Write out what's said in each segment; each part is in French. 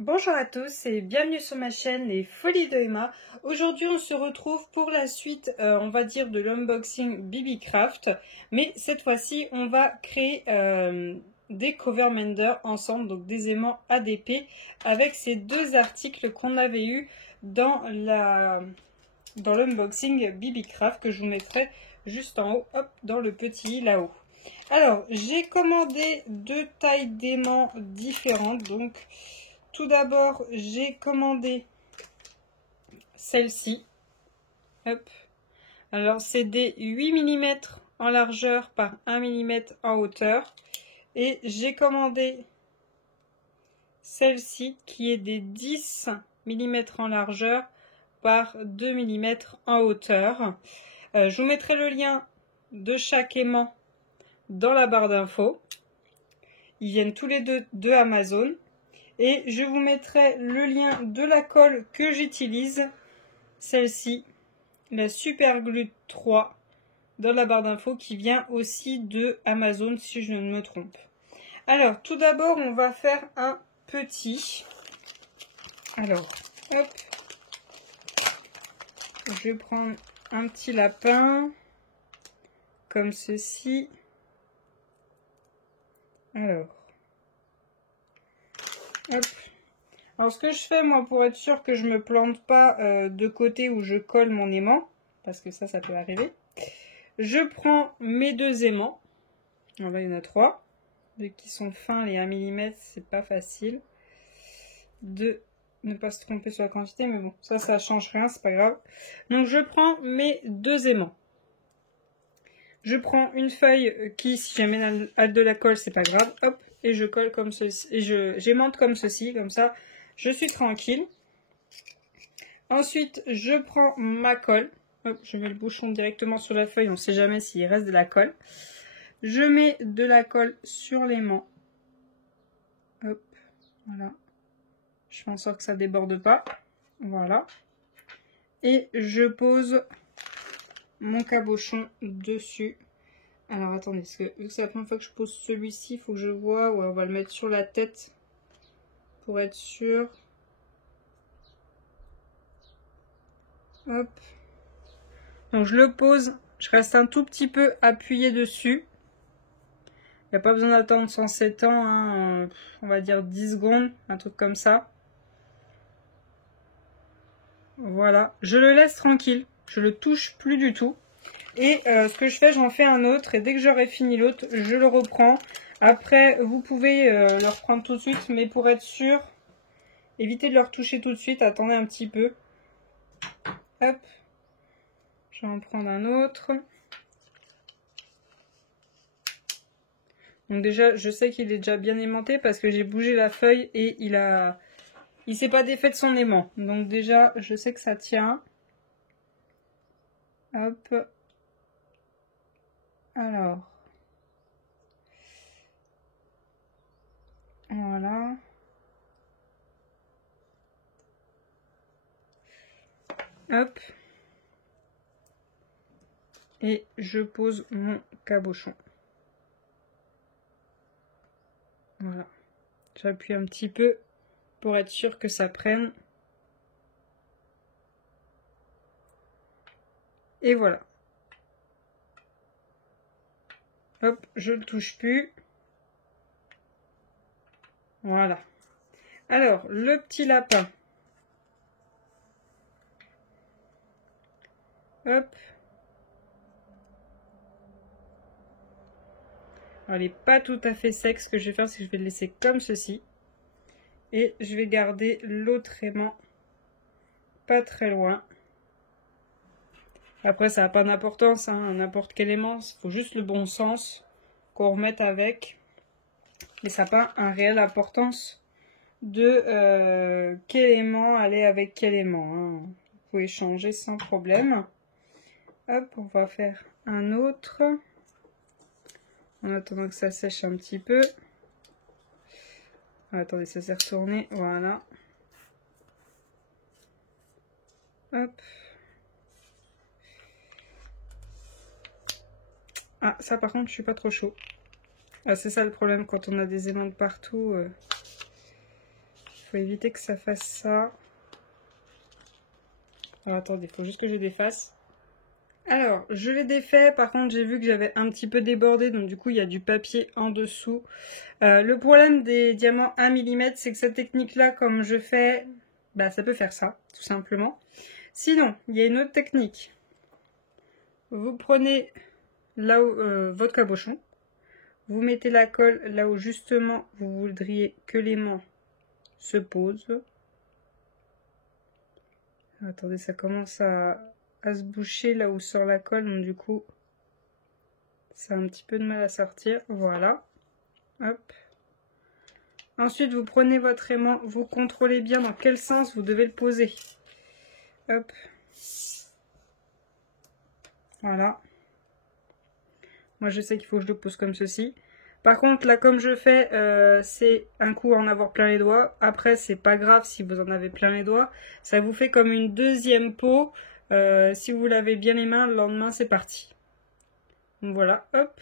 Bonjour à tous et bienvenue sur ma chaîne Les Folies de Emma. Aujourd'hui on se retrouve pour la suite on va dire de l'unboxing BBcraft, mais cette fois-ci on va créer des cover menders ensemble, donc des aimants ADP avec ces deux articles qu'on avait eu dans l'unboxing BBcraft que je vous mettrai juste en haut, hop, dans le petit i là-haut. Alors j'ai commandé deux tailles d'aimants différentes, donc tout d'abord, j'ai commandé celle-ci. Hop. Alors, c'est des 8 mm en largeur par 1 mm en hauteur. Et j'ai commandé celle-ci qui est des 10 mm en largeur par 2 mm en hauteur. Je vous mettrai le lien de chaque aimant dans la barre d'infos. Ils viennent tous les deux de Amazon. Et je vous mettrai le lien de la colle que j'utilise, celle-ci, la Super Glue 3, dans la barre d'infos qui vient aussi de Amazon si je ne me trompe. Alors, tout d'abord, on va faire un petit. Alors, hop. Je vais prendre un petit lapin, comme ceci. Alors. Hop. Alors ce que je fais moi pour être sûr que je me plante pas de côté où je colle mon aimant, parce que ça peut arriver, je prends mes deux aimants, alors là il y en a 3, vu qu'ils sont fins les 1 mm c'est pas facile de ne pas se tromper sur la quantité, mais bon ça change rien, c'est pas grave. Donc je prends mes deux aimants, je prends une feuille qui si jamais elle a de la colle c'est pas grave, hop, et je colle comme ceci, et j'aimante comme ceci, comme ça je suis tranquille. Ensuite je prends ma colle, hop, je mets le bouchon directement sur la feuille, on ne sait jamais s'il reste de la colle. Je mets de la colle sur l'aimant, hop, voilà, je fais en sorte que ça ne déborde pas, voilà, et je pose mon cabochon dessus. Alors attendez, parce que vu que c'est la première fois que je pose celui-ci, il faut que je vois, ouais, on va le mettre sur la tête pour être sûr. Hop. Donc je le pose, je reste un tout petit peu appuyé dessus. Il n'y a pas besoin d'attendre 107 ans, hein, on va dire 10 secondes, un truc comme ça. Voilà, je le laisse tranquille, je le touche plus du tout. Et ce que je fais, j'en fais un autre et dès que j'aurai fini l'autre, je le reprends. Après, vous pouvez le reprendre tout de suite, mais pour être sûr, évitez de le retoucher tout de suite, attendez un petit peu. Hop, je vais en prendre un autre. Donc déjà, je sais qu'il est déjà bien aimanté parce que j'ai bougé la feuille et il s'est pas défait de son aimant. Donc déjà, je sais que ça tient. Hop. Alors. Voilà. Hop. Et je pose mon cabochon. Voilà. J'appuie un petit peu pour être sûr que ça prenne. Et voilà. Hop, je le touche plus. Voilà. Alors, le petit lapin. Hop. Alors, il n'est pas tout à fait sec. Ce que je vais faire, c'est que je vais le laisser comme ceci. Et je vais garder l'autre aimant pas très loin. Après, ça n'a pas d'importance, hein, n'importe quel aimant. Il faut juste le bon sens qu'on remette avec. Mais ça n'a pas un réelle importance de quel aimant aller avec quel aimant. Hein. Vous pouvez changer sans problème. Hop, on va faire un autre. En attendant que ça sèche un petit peu. Ah, attendez, ça s'est retourné. Voilà. Hop. Ah, ça par contre, je suis pas trop chaud. Ah, c'est ça le problème quand on a des aimants de partout. faut éviter que ça fasse ça. Alors, attendez, il faut juste que je défasse. Alors, je l'ai défait, par contre j'ai vu que j'avais un petit peu débordé, donc du coup il y a du papier en dessous. Le problème des diamants 1 mm, c'est que cette technique-là, comme je fais, bah ça peut faire ça, tout simplement. Sinon, il y a une autre technique. Vous prenez là où, votre cabochon, vous mettez la colle là où justement vous voudriez que l'aimant se pose. Attendez, ça commence à se boucher là où sort la colle, donc du coup ça a un petit peu de mal à sortir. Voilà, hop. Ensuite vous prenez votre aimant, vous contrôlez bien dans quel sens vous devez le poser. Hop, voilà. Moi je sais qu'il faut que je le pose comme ceci. Par contre là, comme je fais, c'est un coup en avoir plein les doigts. Après c'est pas grave si vous en avez plein les doigts, ça vous fait comme une deuxième peau. Si vous lavez bien les mains, le lendemain c'est parti. Donc voilà, hop,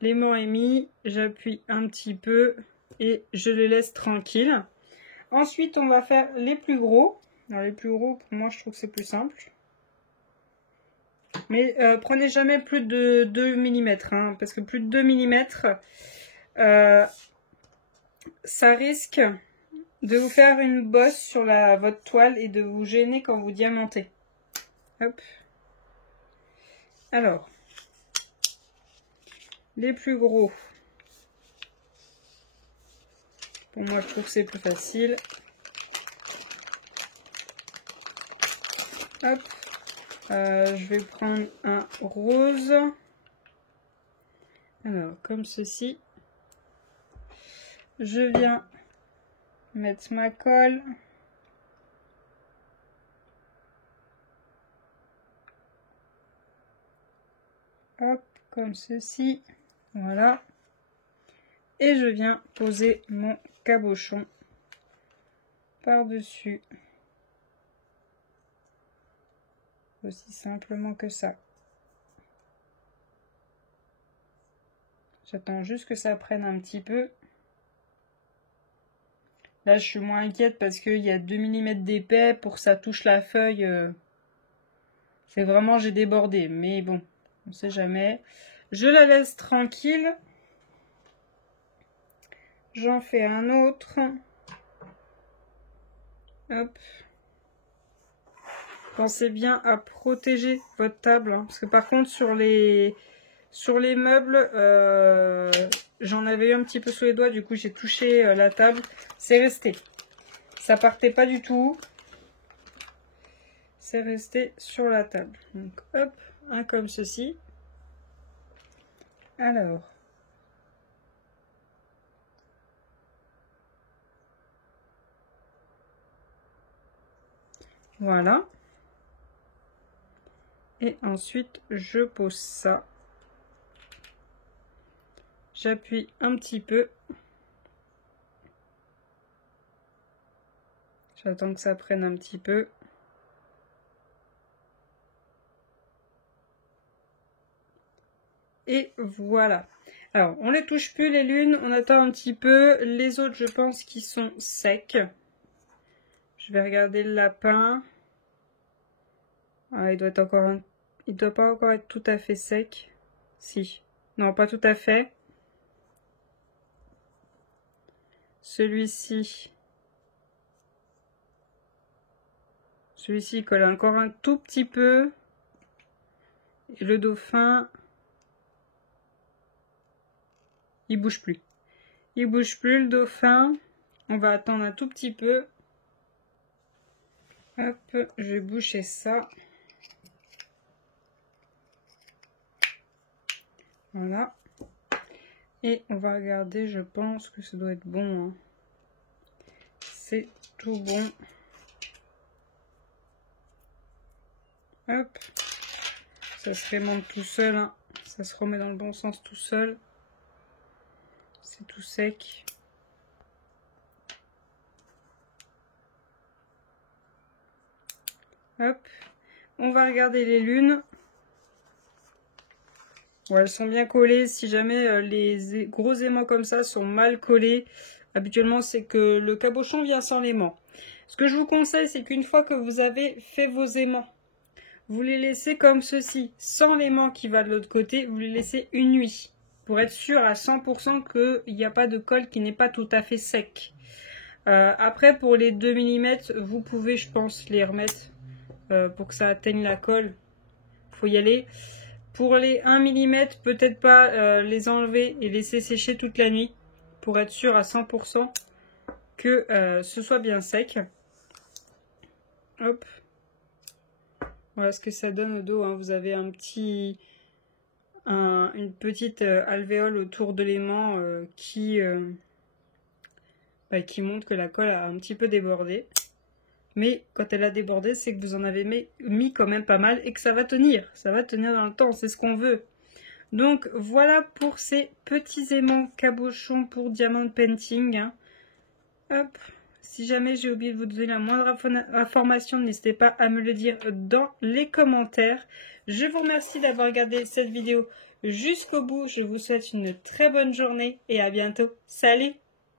l'aimant est mis, j'appuie un petit peu et je les laisse tranquilles. Ensuite on va faire les plus gros. Alors les plus gros, pour moi je trouve que c'est plus simple. Mais prenez jamais plus de 2 mm, hein, parce que plus de 2 mm, ça risque de vous faire une bosse sur votre toile et de vous gêner quand vous diamantez. Hop. Alors, les plus gros, pour moi je trouve que c'est plus facile. Hop. Je vais prendre un rose. Alors, comme ceci. Je viens mettre ma colle. Hop, comme ceci. Voilà. Et je viens poser mon cabochon par-dessus. Aussi simplement que ça. J'attends juste que ça prenne un petit peu. Là, je suis moins inquiète parce qu'il y a 2 mm d'épais pour que ça touche la feuille. C'est vraiment, j'ai débordé. Mais bon, on ne sait jamais. Je la laisse tranquille. J'en fais un autre. Hop. Pensez bien à protéger votre table. Hein, parce que par contre, sur les meubles, j'en avais eu un petit peu sous les doigts. Du coup, j'ai touché la table. C'est resté. Ça partait pas du tout. C'est resté sur la table. Donc, hop, un comme ceci. Alors. Voilà. Et ensuite, je pose ça. J'appuie un petit peu. J'attends que ça prenne un petit peu. Et voilà. Alors, on les touche plus les lunes, on attend un petit peu. Les autres, je pense qu'ils sont secs. Je vais regarder le lapin. Ah, il doit être encore il doit pas encore être tout à fait sec. Si. Non, pas tout à fait. Celui-ci. Celui-ci, il colle encore un tout petit peu. Et le dauphin, il bouge plus. Il bouge plus le dauphin. On va attendre un tout petit peu. Hop, je vais boucher ça. Voilà. Et on va regarder, je pense que ça doit être bon. Hein. C'est tout bon. Hop. Ça se remonte tout seul. Hein. Ça se remet dans le bon sens tout seul. C'est tout sec. Hop. On va regarder les lunes. Ouais, elles sont bien collées. Si jamais les gros aimants comme ça sont mal collés, Habituellement, c'est que le cabochon vient sans l'aimant. Ce que je vous conseille, c'est qu'une fois que vous avez fait vos aimants, vous les laissez comme ceci, sans l'aimant qui va de l'autre côté, vous les laissez une nuit, pour être sûr à 100% qu'il n'y a pas de colle qui n'est pas tout à fait sec. Après, pour les 2 mm, vous pouvez, je pense, les remettre pour que ça atteigne la colle. Il faut y aller. Pour les 1 mm, peut-être pas les enlever et laisser sécher toute la nuit, pour être sûr à 100% que ce soit bien sec. Hop. Voilà ce que ça donne au dos, hein. Vous avez une petite alvéole autour de l'aimant qui montre que la colle a un petit peu débordé. Mais quand elle a débordé, c'est que vous en avez mis quand même pas mal et que ça va tenir. Ça va tenir dans le temps, c'est ce qu'on veut. Donc voilà pour ces petits aimants cabochons pour diamond painting, hein. Hop. Si jamais j'ai oublié de vous donner la moindre information, n'hésitez pas à me le dire dans les commentaires. Je vous remercie d'avoir regardé cette vidéo jusqu'au bout. Je vous souhaite une très bonne journée et à bientôt. Salut!